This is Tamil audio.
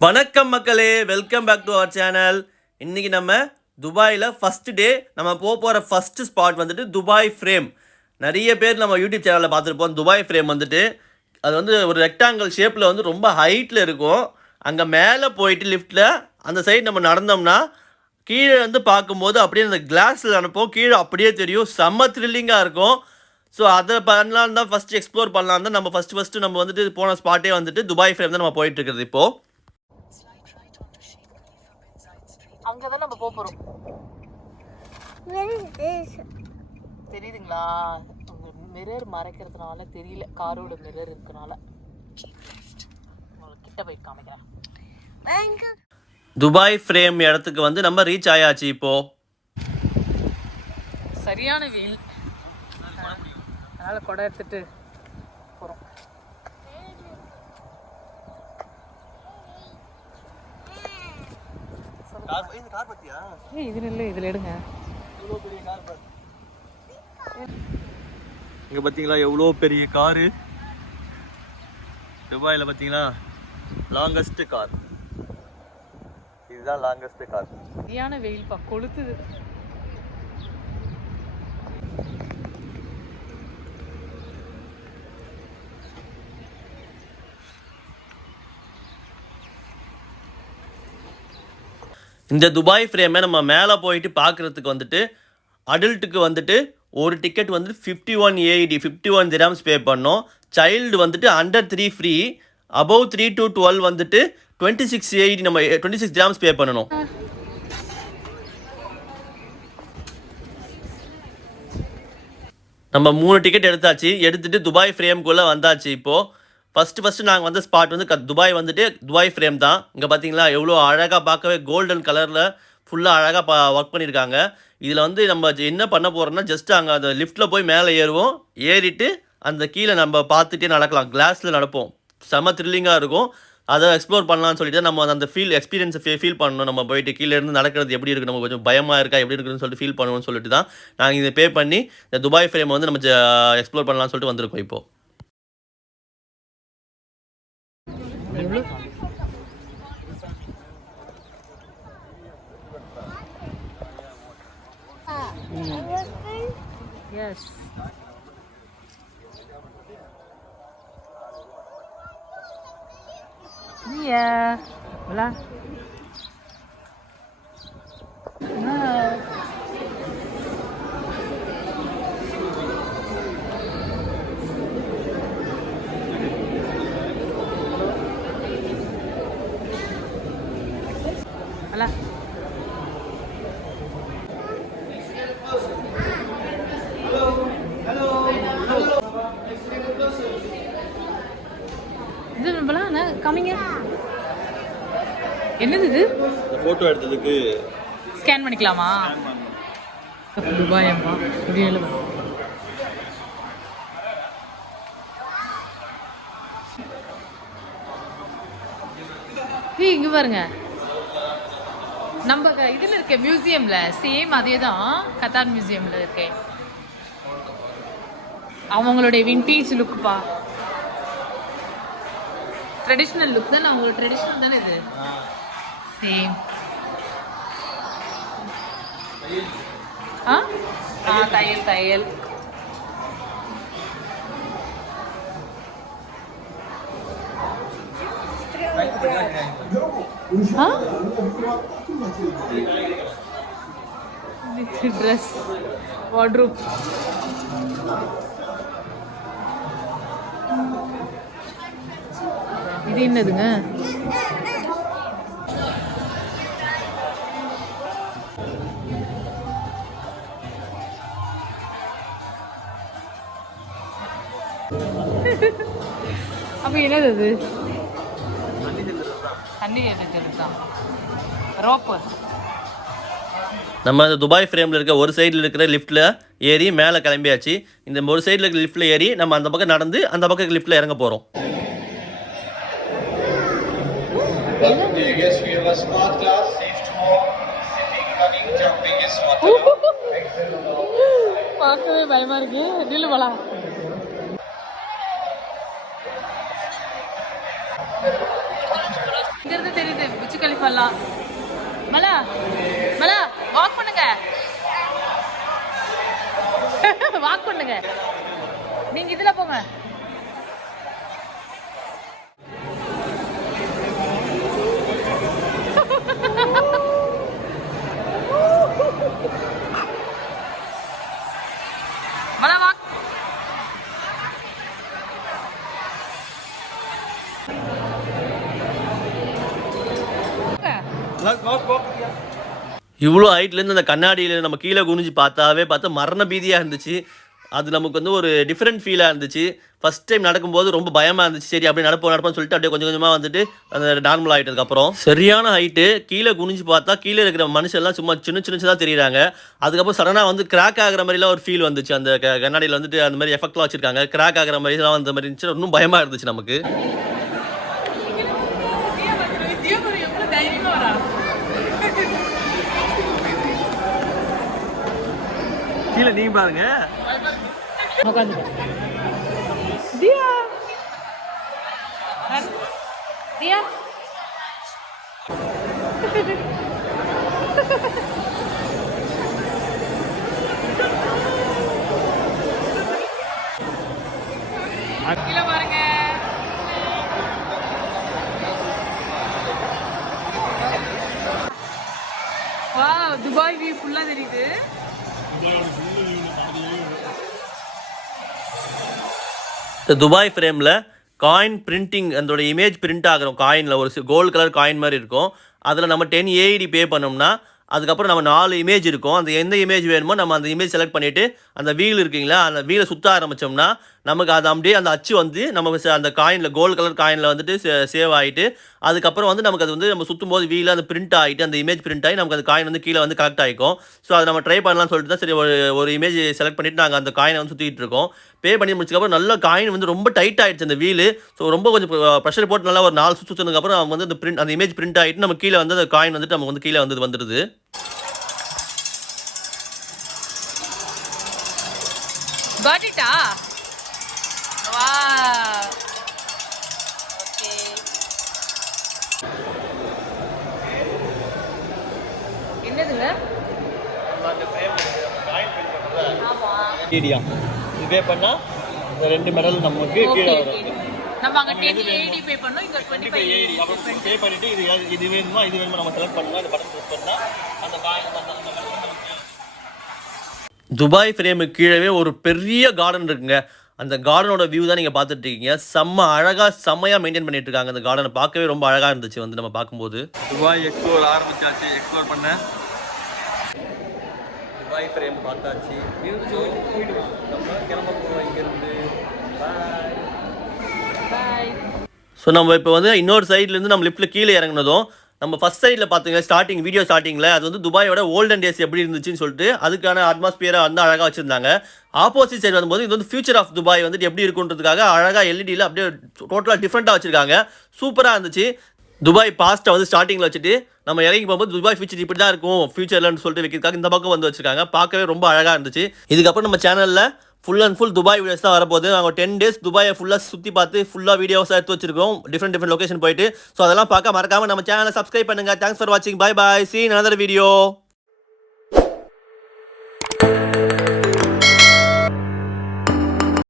வணக்கம் மக்களே welcome back to our channel இன்னைக்கு நம்ம துபாயில் ஃபர்ஸ்ட் டே நம்ம போக போகிற ஃபர்ஸ்ட் ஸ்பாட் வந்துட்டு துபாய் ஃப்ரேம் நிறைய பேர் நம்ம யூடியூப் சேனலில் பார்த்துருப்போம். துபாய் ஃப்ரேம் வந்துட்டு அது வந்து ஒரு ரெக்டாங்கிள் ஷேப்பில் வந்து ரொம்ப ஹைட்டில் இருக்கும். அங்கே மேலே போயிட்டு லிஃப்ட்டில் அந்த சைடு நம்ம நடந்தோம்னா கீழே வந்து பார்க்கும்போது அப்படியே அந்த கிளாஸில் அனுப்போம் கீழே அப்படியே தெரியும். செம்ம த்ரில்லிங்காக இருக்கும். ஸோ அதை பண்ணலாம் தான் ஃபஸ்ட்டு எக்ஸ்ப்ளோர் பண்ணலாம் தான் நம்ம ஃபஸ்ட்டு ஃபஸ்ட்டு நம்ம வந்துட்டு போன ஸ்பாட்டே வந்துட்டு துபாய் ஃப்ரேம் தான் நம்ம போயிட்டு இருக்கிறது இப்போது அங்கதான் நம்ம போக this? தெரியுதுங்களா? மிரர் மறைக்கிறதுனால தெரியல. காரோட மிரர் இருக்கனால. உங்களுக்கு கிட்ட போய் காமிக்கிறேன். துபாய் ஃப்ரேம் இடத்துக்கு வந்து நம்ம ரீச் ஆயாச்சு இப்போது சரியான வெயில் அதனால குடம் எடுத்துட்டு ஏய் இதுல இல்ல இதுல எடுங்க. இங்கே பார்த்தீங்களா எவ்வளோ பெரிய காரு? துபாயில் பார்த்தீங்களா லாங்கஸ்ட் கார். இதுதான் லாங்கஸ்ட் கார். சரியான வெயில் பா கொளுத்துது. இந்த துபாய் ஃப்ரேமை நம்ம மேலே போயிட்டு பார்க்குறதுக்கு வந்துட்டு அடல்ட்டுக்கு வந்துட்டு ஒரு டிக்கெட் வந்து fifty one AED fifty one dirhams pay பண்ணோம். சைல்டு வந்துட்டு under three free above three to twelve வந்துட்டு டுவெண்ட்டி சிக்ஸ் ஏஇடி நம்ம டுவெண்ட்டி சிக்ஸ் திராம்ஸ் பே பண்ணணும். நம்ம மூணு டிக்கெட் எடுத்தாச்சு. எடுத்துட்டு துபாய் ஃப்ரேம்குள்ளே வந்தாச்சு இப்போது ஃபஸ்ட்டு ஃபஸ்ட்டு நாங்கள் வந்த ஸ்பாட் வந்து க- துபாய் வந்துட்டு துபாய் ஃப்ரேம் தான். இங்கே பார்த்தீங்களா எவ்வளோ அழகாக பார்க்கவே கோல்டன் கலரில் ஃபுல்லாக அழகாக பா ஒர்க் பண்ணியிருக்காங்க இதில் வந்து நம்ம ஜ- என்ன பண்ண போகிறோம்னா ஜஸ்ட் அங்கே அந்த லிஃப்ட்டில் போய் மேலே ஏறுவோம். ஏறிட்டு அந்த கீழே நம்ம பார்த்துட்டே நடக்கலாம். கிளாஸில் நடப்போம். செம த்ரில்லிங்காக இருக்கும். அதை எக்ஸ்ப்ளோர் பண்ணலாம்னு சொல்லிட்டு நம்ம அந்த ஃபீல் எக்ஸ்பீரியன்ஸை ஃபீல் பண்ணணும். நம்ம போயிட்டு கீழே இருந்து நடக்கிறது எப்படி இருக்குது நம்ம கொஞ்சம் பயமாக இருக்கா எப்படி இருக்குன்னு சொல்லிட்டு ஃபீல் பண்ணுவோம்னு சொல்லிட்டு தான் நாங்கள் இதை பே பண்ணி இந்த துபாய் ஃப்ரேம் வந்து நம்ம எக்ஸ்ப்ளோர் பண்ணலாம்னு சொல்லிட்டு வந்திருக்கோம் இப்போது Yes. Yeah. Wala. காமிங்க என்னது இது? ஃபோட்டோ எடுத்ததுக்கு ஸ்கேன் பண்ணிக்கலாமா? துபாய் அம்மா ஏய் இங்க பாருங்க. நம்ம இதுல இருக்க மியூசியம்ல சேம் அதே தான் கத்தார் மியூசியம்ல இருக்கே. அவங்களுடைய விண்டேஜ் லுக்பா ட்ரெடிஷ்னல் லுக் தானே அவங்களோட ட்ரெடிஷ்னல் தானே இது சேம் ஆ ஆ தையல் தையல் ஆ ட்ரெஸ் இது என்னதுங்க அப்ப என்னது அது? தண்ணி தான் ரோப்பு. நம்ம இந்த துபாய் ஃப்ரேமில் இருக்க ஒரு சைடில் இருக்கிற லிஃப்ட்டில் ஏறி மேலே கிளம்பியாச்சு. இந்த ஒரு சைடில் இருக்கிற லிஃப்ட்டில் ஏறி நம்ம அந்த பக்கம் நடந்து அந்த பக்கம் லிஃப்ட்டில் இறங்க போகிறோம் Dear guests, we have a smart class, safe to walk, sitting, running, jumping is what பார்க்கவே பயமா இருக்கு நில்லு போலாம் இங்க இருந்து தெரியுது மலா மலா மலா வாக் பண்ணுங்க வாக் பண்ணுங்க நீங்க இதுல போங்க மலா வாக் இவ்வளோ ஹைட்லேருந்து அந்த கண்ணாடியில் நம்ம கீழே குனிஞ்சு பார்த்தாவே பார்த்தா மரண பீதியாக இருந்துச்சு. அது நமக்கு வந்து ஒரு டிஃப்ரெண்ட் ஃபீலாக இருந்துச்சு. ஃபஸ்ட் டைம் நடக்கும்போது ரொம்ப பயமாக இருந்துச்சு. சரி அப்படியே நடப்போம் நடப்போம்னு சொல்லிட்டு அப்படியே கொஞ்சம் கொஞ்சமாக வந்துட்டு அந்த நார்மல் ஆகிட்டதுக்கப்புறம் சரியான ஹைட்டு கீழே குனிஞ்சு பார்த்தா கீழே இருக்கிற மனுஷெல்லாம் சும்மா சின்ன சின்ன தான் தெரியுறாங்க. அதுக்கப்புறம் சடனாக வந்து கிராக் ஆகிற மாதிரிலாம் ஒரு ஃபீல் வந்துச்சு. அந்த க- கண்ணாடியில் வந்துட்டு அந்த மாதிரி எஃபெக்ட்லாம் வச்சிருக்காங்க. கிராக் ஆகிற மாதிரிலாம் அந்த மாதிரி இருந்துச்சு. இன்னும் பயமாக இருந்துச்சு நமக்கு. கீழே நீ பாருங்க. தியா. தியா? கீழே பாருங்க. வாவ் துபாய் வியூ ஃபுல்லா தெரியுது. துபாய் ஃப்ரேமில் காயின் பிரிண்டிங் அதோட இமேஜ் பிரிண்ட் ஆகிறோம் காயினில் ஒரு கோல்டு கலர் காயின் மாதிரி இருக்கும். அதில் நம்ம டென் ஏஐடி பே பண்ணோம்னா அதுக்கப்புறம் நம்ம நாலு இமேஜ் இருக்கும். அந்த எந்த இமேஜ் வேணுமோ நம்ம அந்த இமேஜ் செலக்ட் பண்ணிவிட்டு அந்த வீல் இருக்குங்களா அந்த வீலை சுற்ற ஆரம்பித்தோம்னா நமக்கு அது அப்படியே அந்த அச்சு வந்து நம்ம அந்த காயினில் கோல்டு கலர் காயினில் வந்துட்டு சேவ் ஆகிட்டு அதுக்கப்புறம் வந்து நமக்கு அது வந்து நம்ம சுற்றும் போது வீலில் அந்த பிரிண்ட் ஆகிட்டு அந்த இமேஜ் பிரிண்ட் ஆகி நமக்கு அந்த காயின் வந்து கீழே வந்து கலெக்ட் ஆகிக்கும் ஸோ அதை நம்ம ட்ரை பண்ணலாம்னு சொல்லிட்டு தான் சரி ஒரு ஒரு இமேஜ் செலக்ட் பண்ணிவிட்டு நாங்கள் அந்த காயினை வந்து சுற்றிட்டு இருக்கோம். பே பண்ணி முடிச்சதுக்கப்புறம் நல்ல காயின் வந்து ரொம்ப டைட் ஆகிடுச்சு அந்த வீலு. ஸோ ரொம்ப கொஞ்சம் ப்ரெஷர் போட்டு நல்லா ஒரு நாலு சுற்று சுற்றினதுக்கப்புறம் அவங்க வந்து அந்த பிரிண்ட் அந்த இமேஜ் பிரிண்ட் ஆகிட்டு நம்ம கீழே வந்து அந்த காயின் வந்துட்டு நமக்கு வந்து கீழே வந்து வந்துடுது. என்னதுங்க? ஐடியா இது பே பண்ணால் இந்த ரெண்டு மெடல் நமக்கு கீழே வரும். நம்ம அங்க 10 ஏடி பே பண்ணோம் இங்க 25 ஏடி பே பண்ணிட்டு. இது இது வேணுமா இது வேணுமா நம்ம செலக்ட் பண்ணலாம் இந்த பட்டன் ப்ரெஸ் பண்ணால் அந்த காயின் துபாய் ஃப்ரேமுக்கு கீழவே ஒரு பெரிய கார்டன் இருக்குங்க. அந்த கார்டனோட வியூ தான் நீங்கள் பார்த்துட்டு இருக்கீங்க. செம்ம அழகாக செம்மையாக மெயின்டைன் பண்ணிட்டு இருக்காங்க. அந்த கார்டனை பார்க்கவே ரொம்ப அழகாக இருந்துச்சு வந்து நம்ம பார்க்கும்போது. துபாய் எக்ஸ்ப்ளோர் ஆரம்பிச்சாச்சு எக்ஸ்ப்ளோர் பண்ண துபாய் ஃப்ரேம் பார்த்தாச்சு நம்ம கிளம்ப போகிறோம் இங்கேருந்து. பாய் பாய் ஸோ நம்ம இப்போ வந்து இன்னொரு சைட்லேருந்து நம்ம லிஃப்ட்டில் கீழே இறங்குனதும் நம்ம ஃபஸ்ட் சைடில் பார்த்தீங்கன்னா ஸ்டார்டிங் வீடியோ ஸ்டார்டிங்கில் அது வந்து துபாயோட ஓல்டன் டேஸ் எப்படி இருந்துச்சுன்னு சொல்லிட்டு அதுக்கான அட்மாஸ்பியரை வந்து அழகாக வச்சுருந்தாங்க. ஆப்போசிட் சைடு வரும்போது இது வந்து ஃபியூச்சர் ஆஃப் துபாய் வந்துட்டு எப்படி இருக்குன்றதுக்காக அழகாக எல்இடியில் அப்படியே டோட்டலாக டிஃப்ரெண்ட்டாக வச்சுருக்காங்க. சூப்பராக இருந்துச்சு. துபாய் பாஸ்ட்டை வந்து ஸ்டார்டிங்கில் வச்சுட்டு நம்ம இறங்கி போகும்போது துபாய் ஃபியூச்சர் இப்படி தான் இருக்கும் ஃபியூச்சர்லன்னு சொல்லிட்டு வைக்கிறதுக்காக இந்த பக்கம் வந்து வச்சிருக்காங்க. பார்க்கவே ரொம்ப அழகாக இருந்துச்சு. இதுக்கப்புறம் நம்ம சேனலில் full and full Dubai videos தான் வரப்போகுது. நாங்கள் டென் டேஸ் துபாயை ஃபுல்லாக சுற்றி பார்த்து ஃபுல்லாக வீடியோஸாக எடுத்து வச்சிருக்கோம். டிஃப்ரெண்ட் டிஃப்ரெண்ட் லொக்கேஷன் போயிட்டு. ஸோ அதெல்லாம் பார்க்க மறக்காமல் நம்ம சேனலை சப்ஸ்கிரைப் பண்ணுங்கள் தேங்க்ஸ் ஃபார் வாட்சிங் bye bye seen another video